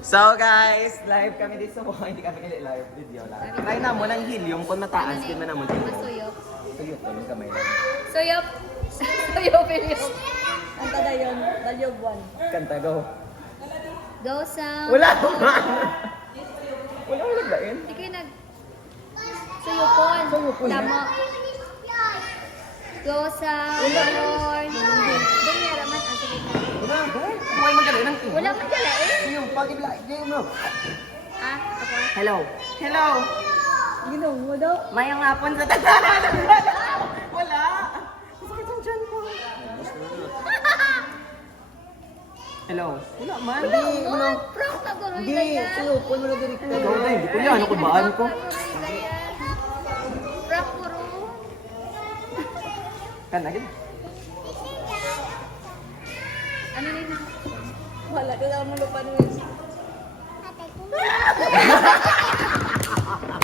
So guys, live kami dito sa mukha. Hindi kami live video lang. Try na mo ng helium kung mataas kin man namon. Masuyop. Suyop ko kamay lang. Suyop. Suyop, Suyop. Ang tada yun. Dalyog 1. Kanta go. Go sa... Wala man. Wala ko naglain. Hindi kayo nag... Suyopon. Suyopon, Tama. Go sa... Lord. Bumiyara man. Ah, sige na. Wala. Buhay magaling ng tingin. Wala man dala eh. Suyop, pag-ibla. Game mo. Ah, ako. Hello. Hello. Ginong mo daw. Mayang hapon sa tatanan. Wala. Sakit ang dyan ko. Hello. Wala man. Wala mo. Prank na ko. Hindi. Suyopon mo na direkta. Ikaw na, hindi ko yan. Ano ko baan ko? Prank mo ro. Kan lagi. Ano nila? Wala ka lang mo lupa nyo.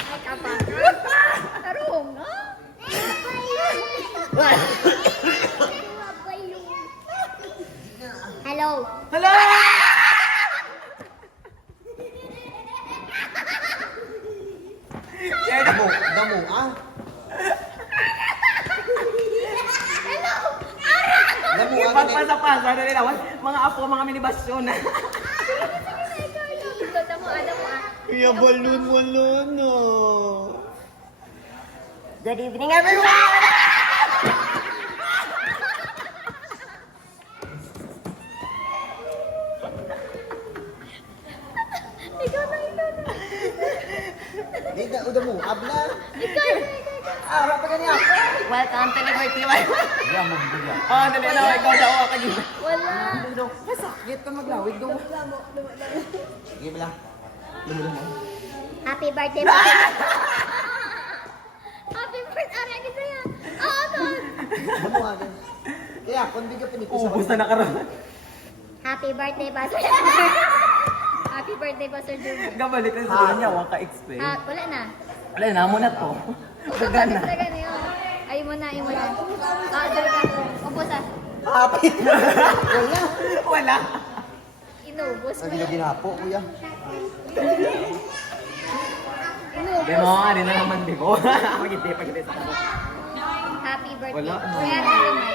Ay, kapag. Tarong, no? Hello. Hello! Kaya damo, ah. Pagpasa-pasa na nila. Mga apo, mga minibasyon na. Ito mo, ano mo ah. Kuya, balon, no. Good evening, everyone! Ikaw na. Hindi na, udah mo, abla. Ikaw na. Harap pa ganyan ako. Welcome to Liberty Life. Hindi mo bigla. Ah, dali na, ikaw daw ako kanina. Wala. Masakit ka maglawig daw. Sige pala. Lumulo. Happy birthday, Happy birthday, aray kita yan. Oo, tol. Damo nga din. Kaya, kung di ka pinipis ako. Ubus na nakaroon. Happy birthday, Pastor. Happy birthday, Pastor Junior. Gabalik na sa niya, wala ka explain. Ah, wala na. Wala na, mo na to. Dagan na. Dagan na yun. Ay mo na. Ah, dali ka. Upos ah. Happy. Wala. Wala. Inubos mo. Hindi na ginapo, kuya. Inubos. Demo nga, rin na naman di ko. Pagkiti sa kanila. Happy birthday. Wala. Kaya tayo na.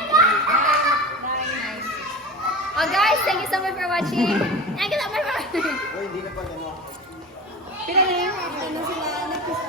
Oh guys, thank you so much for watching. Thank you so much for watching. Hindi na pa gano'n. Pinagaling. Ano sila? Nag-kiss